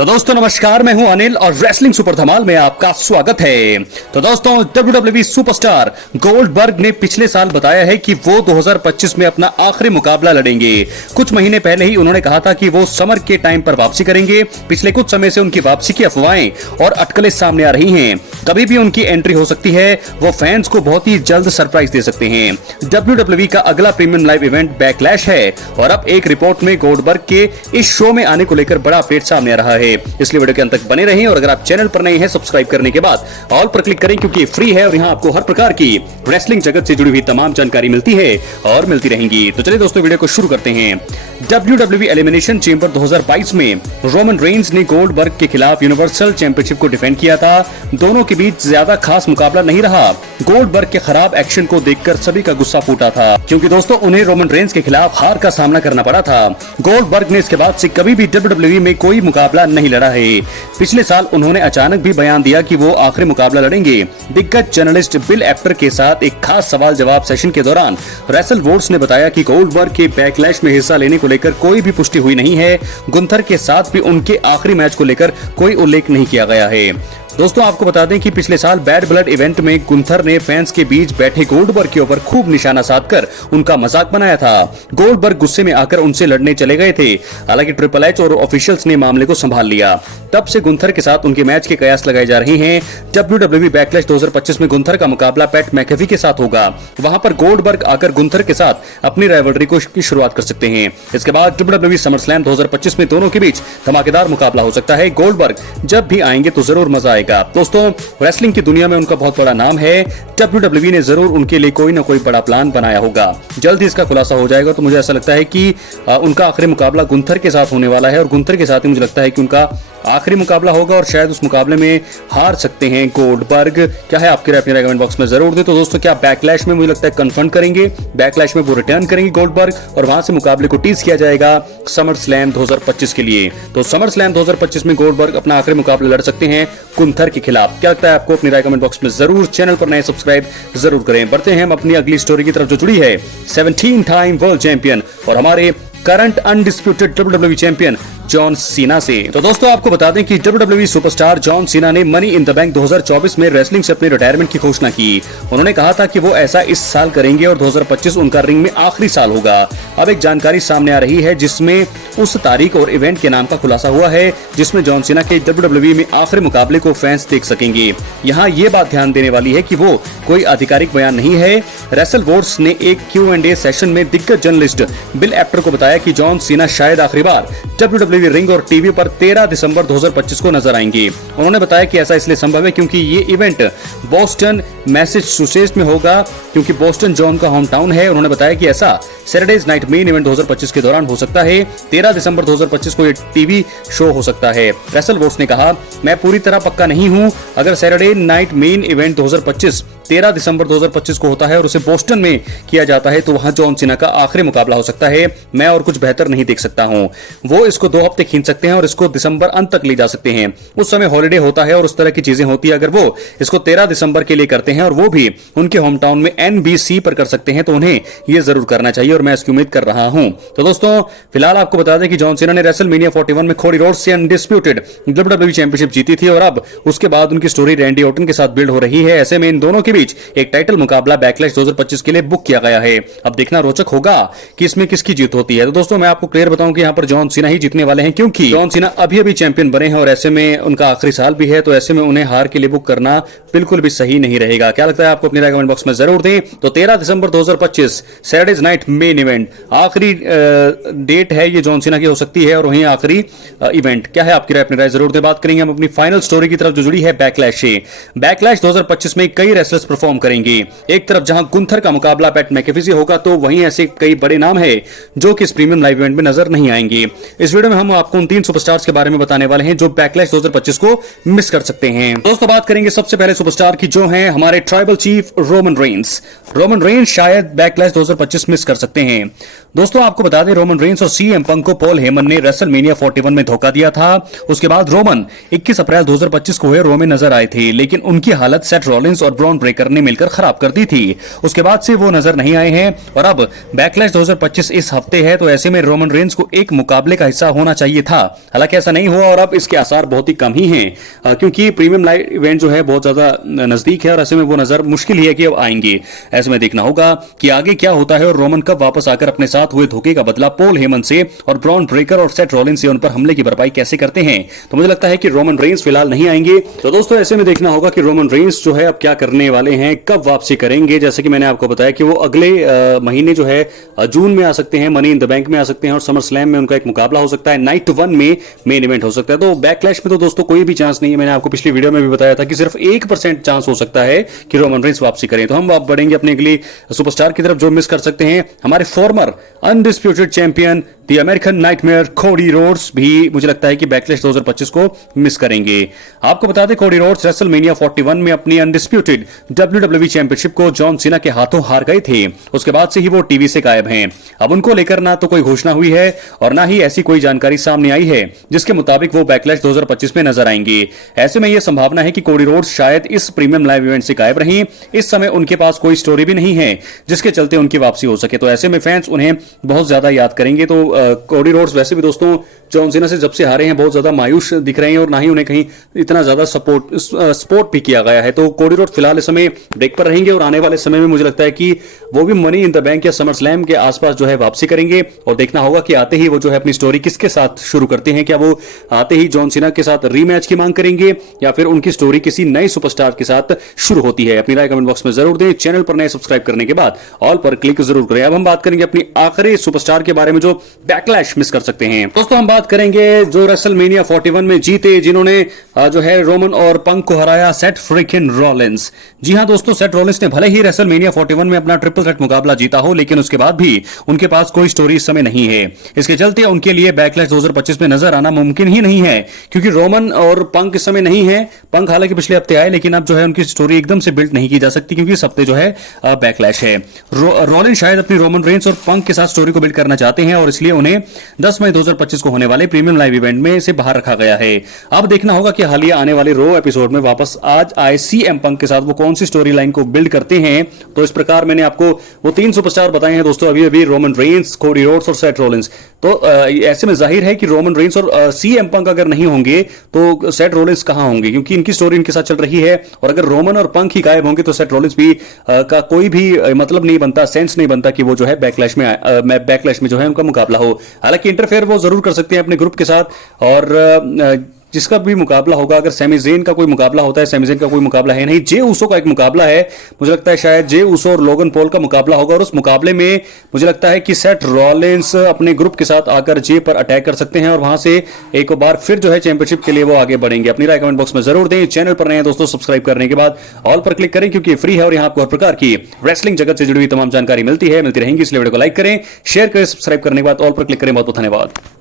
तो दोस्तों नमस्कार, मैं हूं अनिल और रेसलिंग सुपर धमाल में आपका स्वागत है। तो दोस्तों WWE सुपरस्टार गोल्डबर्ग ने पिछले साल बताया है कि वो 2025 में अपना आखिरी मुकाबला लड़ेंगे। कुछ महीने पहले ही उन्होंने कहा था कि वो समर के टाइम पर वापसी करेंगे। पिछले कुछ समय से उनकी वापसी की अफवाहें और अटकलें सामने आ रही हैं। कभी भी उनकी एंट्री हो सकती है। वो फैंस को बहुत ही जल्द सरप्राइज दे सकते हैं। WWE का अगला प्रीमियम लाइव इवेंट बैकलैश है और अब एक रिपोर्ट में गोल्डबर्ग के इस शो में आने को लेकर बड़ा अपडेट सामने आ रहा है। इसलिए वीडियो के अंत तक बने रहें और अगर आप चैनल पर नए हैं सब्सक्राइब करने के बाद ऑल पर क्लिक करें, क्योंकि फ्री है और यहाँ आपको हर प्रकार की रेसलिंग जगत से जुड़ी हुई तमाम जानकारी मिलती है और मिलती रहेंगी। तो चलिए दोस्तों वीडियो को शुरू करते हैं। WWE एलिमिनेशन चेंबर 2022 में रोमन रेंज ने गोल्डबर्ग के खिलाफ यूनिवर्सल चैंपियनशिप को डिफेंड किया था। दोनों के बीच ज्यादा खास मुकाबला नहीं रहा। गोल्डबर्ग के खराब एक्शन को देखकर सभी का गुस्सा फूटा था, क्योंकि दोस्तों उन्हें रोमन रेंज के खिलाफ हार का सामना करना पड़ा था। गोल्डबर्ग ने इसके बाद से कभी भी WWE में कोई मुकाबला नहीं लड़ा है। पिछले साल उन्होंने अचानक भी बयान दिया कि वो आखिरी मुकाबला लड़ेंगे। दिग्गज जर्नलिस्ट बिल एप्टर के साथ एक खास सवाल जवाब सेशन के दौरान रेसल वोर्ड्स ने बताया कि गोल्डबर्ग के बैकलैश में हिस्सा लेने को लेकर कोई भी पुष्टि हुई नहीं है। गुंथर के साथ भी उनके आखिरी मैच को लेकर कोई उल्लेख नहीं किया गया है। दोस्तों आपको बता दें कि पिछले साल बैड ब्लड इवेंट में गुंथर ने फैंस के बीच बैठे गोल्डबर्ग के ऊपर खूब निशाना साधकर उनका मजाक बनाया था। गोल्डबर्ग गुस्से में आकर उनसे लड़ने चले गए थे। हालांकि ट्रिपल एच और ऑफिशियल्स ने मामले को संभाल लिया। तब से गुंथर के साथ उनके मैच के कयास लगाए जा रहे हैं। WWE बैकलैश 2025 में गुंथर का मुकाबला पैट मैकेफी के साथ होगा। वहां पर गोल्डबर्ग आकर गुंथर के साथ अपनी राइवलरी की शुरुआत कर सकते हैं। इसके बाद WWE समरस्लैम 2025 में दोनों के बीच धमाकेदार मुकाबला हो सकता है। गोल्डबर्ग जब भी आएंगे तो जरूर मजा आएगा। दोस्तों रेसलिंग की दुनिया में उनका बहुत बड़ा नाम है। WWE ने जरूर उनके लिए कोई ना कोई बड़ा प्लान बनाया होगा। जल्द ही इसका खुलासा हो जाएगा। तो मुझे ऐसा लगता है कि उनका आखिरी मुकाबला गुंथर के साथ होने वाला है और गुंथर के साथ ही मुझे लगता है कि उनका आखिरी मुकाबला होगा और शायद उस मुकाबले में हार सकते हैं गोल्डबर्ग। क्या है आपकी राय? अपने कमेंट बॉक्स में जरूर दें। तो दोस्तों क्या बैकलैश में मुझे लगता है कन्फर्म करेंगे, बैकलैश में वो रिटर्न करेंगे गोल्डबर्ग और वहां से मुकाबले को टीज किया जाएगा समर स्लैम 2025 के लिए। तो समर स्लैम 2025 में गोल्डबर्ग अपना आखिरी मुकाबला लड़ सकते हैं गुंथर के खिलाफ। क्या लगता है आपको? अपनी राय कमेंट बॉक्स में जरूर। चैनल पर नए सब्सक्राइब जरूर करें। बढ़ते हैं हम अपनी अगली स्टोरी की तरफ जो जुड़ी है 17 टाइम वर्ल्ड चैंपियन और हमारे current undisputed WWE champion John Cena से। तो दोस्तों आपको बता दें कि WWE सुपरस्टार जॉन सीना ने मनी इन द बैंक 2024 में रेसलिंग से अपने रिटायरमेंट की घोषणा की। उन्होंने कहा था कि वो ऐसा इस साल करेंगे और 2025 उनका रिंग में आखिरी साल होगा। अब एक जानकारी सामने आ रही है जिसमें उस तारीख और इवेंट के नाम का खुलासा हुआ है जिसमें जॉन सीना के WWE में आखिरी मुकाबले को फैंस देख सकेंगे। यहाँ ये बात ध्यान देने वाली है कि वो कोई आधिकारिक बयान नहीं है। रेसल वोर्ड्स ने एक Q&A सेशन में दिग्गज जर्नलिस्ट बिल एप्टर को बताया कि जॉन सीना शायद आखिरी बार WWE रिंग और टीवी पर 13 दिसंबर 2025 को नजर आएंगे। उन्होंने बताया कि ऐसा इसलिए संभव है क्योंकि ये इवेंट बोस्टन मैसेच्यूसेट्स में होगा, क्योंकि बोस्टन जॉन का होम टाउन है। उन्होंने बताया कि ऐसा सैटरडेज नाइट मेन इवेंट 2025 के दौरान हो सकता है। 13 दिसंबर 2025 को ये टीवी शो हो सकता है। रेसल वोर्ड्स ने कहा, मैं पूरी तरह पक्का नहीं हूं। अगर सैटरडे नाइट मेन इवेंट 2025 13 दिसंबर 2025 को होता है और उसे बोस्टन में किया जाता है तो वहां जॉन सीना का आखिरी मुकाबला हो सकता है। मैं और कुछ बेहतर नहीं देख सकता हूं। वो इसको 2 हफ्ते खींच सकते हैं और इसको दिसंबर अंत तक ले जा सकते हैं। उस समय हॉलिडे होता है और उस तरह की चीजें होती है। अगर वो इसको 13 दिसंबर के लिए करते हैं और वो भी उनके होम टाउन में NBC पर कर सकते हैं तो उन्हें ये जरूर करना चाहिए और मैं इसकी उम्मीद कर रहा हूं। तो दोस्तों फिलहाल आपको बता दें कि जॉन सीना ने रेसलमेनिया 41 में कोडी रोड्स से अनडिस्प्यूटेड WWE चैंपियनशिप जीती थी और अब उसके बाद उनकी स्टोरी रैंडी ऑर्टन के साथ बिल्ड हो रही है। ऐसे में इन दोनों के बीच एक टाइटल मुकाबला बैकलैश 2025 के लिए बुक किया गया है। अब देखना रोचक होगा कि इसमें किसकी जीत होती है। तो दोस्तों मैं आपको क्लियर बताऊं कि यहाँ पर जॉन सीना ही जीतने वाले हैं, क्योंकि जॉन सीना अभी चैंपियन बने हैं और ऐसे में उनका आखिरी साल भी है। तो ऐसे में उन्हें हार के लिए बुक करना बिल्कुल भी सही नहीं रहेगा। क्या लगता है आपको? अपनी राय कमेंट बॉक्स में जरूर दें। तो 13 दिसंबर 2025 सैटरडेज नाइट मेन इवेंट आखिरी डेट है, ये जॉन सीना की हो सकती है और वहीं आखिरी इवेंट। क्या है आपकी राय? अपनी राय जरूर दें। बात करेंगे हम अपनी फाइनल स्टोरी की तरफ जो जुड़ी है बैकलैश से। बैकलैश 2025 में कई रेसलर्स परफॉर्म करेंगे। एक तरफ जहां गुंथर का मुकाबला पैट मैकेफी से होगा तो वहीं ऐसे कई बड़े नाम है जो कि इस प्रीमियम लाइव इवेंट में नजर नहीं आएंगे। इस वीडियो में हम आपको उन 3 सुपरस्टार्स के बारे में बताने वाले हैं जो बैकलैश 2025 को मिस कर सकते हैं। दोस्तों बात करेंगे सबसे पहले सुपरस्टार की जो है हमारे tribal chief Roman Reigns. Roman Reigns शायद बैकलैश 2025 मिस कर सकते हैं। दोस्तों आपको बता दें रोमन रेंस और CM पंक को पॉल हेमन ने रेसलमेनिया 41 में धोखा दिया था। उसके बाद रोमन 21 अप्रैल 2025 को हुए रॉ में नजर आए थे, लेकिन उनकी हालत सेथ रॉलिंस और ब्रॉन ब्रेकर ने मिलकर खराब कर दी थी। उसके बाद से वो नजर नहीं आए हैं और अब बैकलैश 2025 इस हफ्ते है तो ऐसे में रोमन रेंस को एक मुकाबले का हिस्सा होना चाहिए था। हालांकि ऐसा नहीं हुआ और अब इसके आसार बहुत ही कम ही हैं, क्योंकि प्रीमियम लाइव इवेंट जो है बहुत ज्यादा नजदीक है और ऐसे में वो नजर मुश्किल ही है कि अब आएंगे। ऐसे में देखना होगा कि आगे क्या होता है और रोमन कब वापस आकर अपने साथ हुए धोखे का बदला पॉल हेमन से और ब्रॉन ब्रेकर और सेथ रॉलिन्स से उन पर हमले की भरपाई कैसे करते हैं। तो मुझे लगता है कि रोमन रेंस फिलहाल नहीं आएंगे। तो दोस्तों ऐसे में देखना होगा कि रोमन रेंस जो है अब क्या करने वाले हैं, कब वापसी करेंगे। जैसे कि मैंने आपको बताया कि वो अगले महीने जो है जून में आ सकते हैं, मनी इन द बैंक में आ सकते हैं और समर स्लैम में उनका एक मुकाबला हो सकता है, नाइट 1 में मेन इवेंट हो सकता है। तो बैकलैश में तो दोस्तों कोई भी चांस नहीं है। मैंने आपको पिछली वीडियो में भी बताया था कि सिर्फ 1% चांस हो सकता है कि रोमन रेंस वापसी करें। तो हम अब बढ़ेंगे अपने अगली सुपरस्टार की तरफ जो मिस कर सकते हैं, हमारे farmer undisputed champion the American nightmare Cody Rhodes भी मुझे लगता है कि बैकलैश 2025 को मिस करेंगे। आपको बता दें कोडी रोड्स रेसलमेनिया 41 में अपनी अनडिस्प्यूटेड WWE चैंपियनशिप को जॉन सीना के हाथों हार गए थे। उसके बाद से ही वो टीवी से गायब हैं। अब उनको लेकर ना तो कोई घोषणा हुई है और ना ही ऐसी कोई जानकारी सामने आई है जिसके मुताबिक वो बैकलैश 2025 में नजर आएंगे। ऐसे में यह संभावना है कि कोडी रोड्स शायद इस प्रीमियम लाइव इवेंट से गायब रहीं। इस समय उनके पास कोई स्टोरी भी नहीं है जिसके चलते उनकी वापसी हो सके। तो ऐसे में फैंस उन्हें बहुत ज्यादा याद करेंगे। तो कोडी रोड्स वैसे भी दोस्तों जॉन सीना से जब से हारे हैं बहुत ज्यादा मायूस दिख रहे हैं और ना ही उन्हें कहीं इतना ज्यादा सपोर्ट भी किया गया है। तो कोडी रोड्स फिलहाल इस समय ब्रेक पर रहेंगे और आने वाले समय में मुझे लगता है कि वो भी मनी इन द बैंक या समर स्लैम के आसपास जो है वापसी करेंगे। और देखना होगा कि आते ही वो जो है अपनी स्टोरी किसके साथ शुरू करते हैं। क्या वो आते ही जॉन सीना के साथ रीमैच की मांग करेंगे या फिर उनकी स्टोरी किसी नए सुपरस्टार के साथ शुरू होती है। अपनी राय कमेंट बॉक्स में जरूर दें। चैनल पर नए सब्सक्राइब करने के बाद ऑल पर क्लिक जरूर करें। अब हम बात करेंगे अपनी आखिरी सुपरस्टार के बारे में जो बैकलैश मिस कर सकते हैं। दोस्तों हम बात करेंगे जो रेसलमेनिया 41 में जीते, जिन्होंने जो है रोमन और पंक को हराया, सेथ फ्रिकिन रॉलिन्स। जी हां दोस्तों, सेथ रॉलिन्स ने भले ही रेसलमेनिया 41 में अपना ट्रिपल थ्रेट मुकाबला जीता हो, लेकिन उसके बाद भी उनके पास कोई स्टोरी इस समय नहीं है। इसके चलते उनके लिए बैकलैश 2025 में नजर आना मुमकिन ही नहीं है, क्योंकि रोमन और पंक इस समय नहीं है। पंक हालांकि पिछले हफ्ते आए, लेकिन अब जो है उनकी स्टोरी एकदम से बिल्ड नहीं की जा सकती, क्योंकि इस हफ्ते जो है बैकलैश है। रॉलिन्स शायद अपनी रोमन रेंस और पंक के साथ स्टोरी को बिल्ड करना चाहते हैं और इसलिए उन्हें 10 मई 2025 को होने वाले प्रीमियम लाइव इवेंट में से बाहर रखा गया है। अब देखना होगा कि हालिया आने वाले रो एपिसोड में वापस आज आए CM पंक के साथ वो कौन सी स्टोरी लाइन को बिल्ड करते हैं। तो इस प्रकार मैंने आपको वो 3 सुपरस्टार बताए हैं दोस्तों, अभी रोमन रेंस, कोडी रोड्स और सेथ रॉलिन्स। तो ऐसे में जाहिर है कि रोमन रेंस और CM पंक अगर नहीं होंगे तो सेथ रॉलिन्स कहां होंगे, क्योंकि इनकी स्टोरी इनके साथ चल रही है। और अगर रोमन और पंक ही गायब होंगे तो सेथ रॉलिन्स भी का कोई भी मतलब नहीं बनता, सेंस नहीं बनता कि वो जो है बैकलैश में जो है उनका मुकाबला हो। हालांकि इंटरफेयर वो जरूर कर सकते हैं अपने ग्रुप के साथ और जिसका भी मुकाबला होगा, अगर सैमी ज़ेन का कोई मुकाबला होता है, सैमी ज़ेन का कोई मुकाबला है नहीं, जे ऊसो का एक मुकाबला है, मुझे लगता है शायद जे ऊसो और लोगन पॉल का मुकाबला होगा और उस मुकाबले में मुझे लगता है कि सेथ रॉलिन्स अपने ग्रुप के साथ आकर जे पर अटैक कर सकते हैं और वहां से एक बार फिर जो है चैंपियनशिप के लिए वो आगे बढ़ेंगे। अपनी राय कमेंट बॉक्स में जरूर दें। चैनल पर नए हैं दोस्तों, सब्सक्राइब करने के बाद ऑल पर क्लिक करें, क्योंकि फ्री है और यहां आपको हर प्रकार की रेसलिंग जगत से जुड़ी हुई तमाम जानकारी मिलती रहेंगी। इसलिए वीडियो को लाइक करें, शेयर करें, सब्सक्राइब करने के बाद ऑल पर क्लिक करें। बहुत बहुत धन्यवाद।